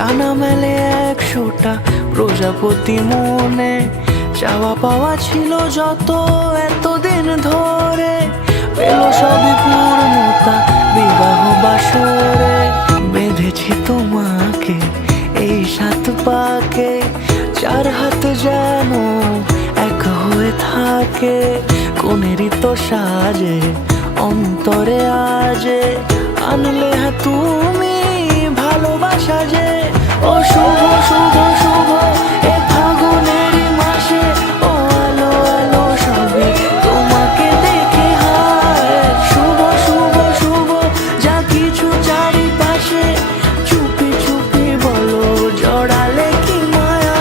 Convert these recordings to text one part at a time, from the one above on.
ডানা মেলে 100টা প্রজাপতি মনে, চাওয়া পাওয়া ছিল যত এতদিন ধরে, পেল সবই পূর্ণতা বিবাহ বাসরে। বেঁধেছি তোমাকে এই 7 পাকে, 4 হাত যেন এক হয়ে থাকে। কোনেরই তো সাজে অন্তরে আজে, আনলে তুমি ভালোবাসা যে। ও শুভ শুভ শুভ এ ফাগুনেরই মাসে, ও আলো আলো সবে তোমাকে দেখে হায়। শুভ শুভ শুভ যা কিছু চারিপাশে, চুপি চুপি বলো জড়ালে কি মায়া।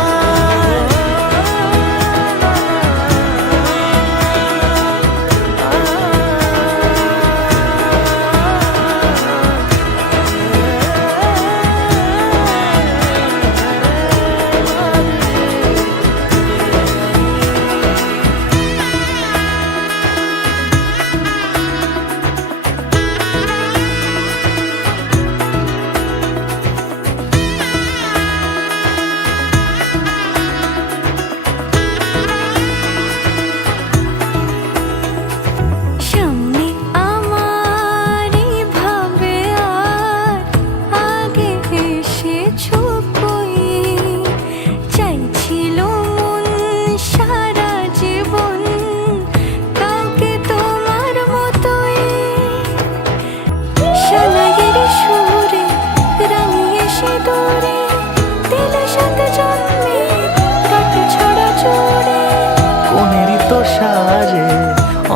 কোনেরই তো সাজে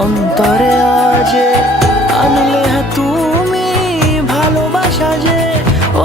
অন্তরে আজে, আনলে তুমি ভালোবাসা যে। ও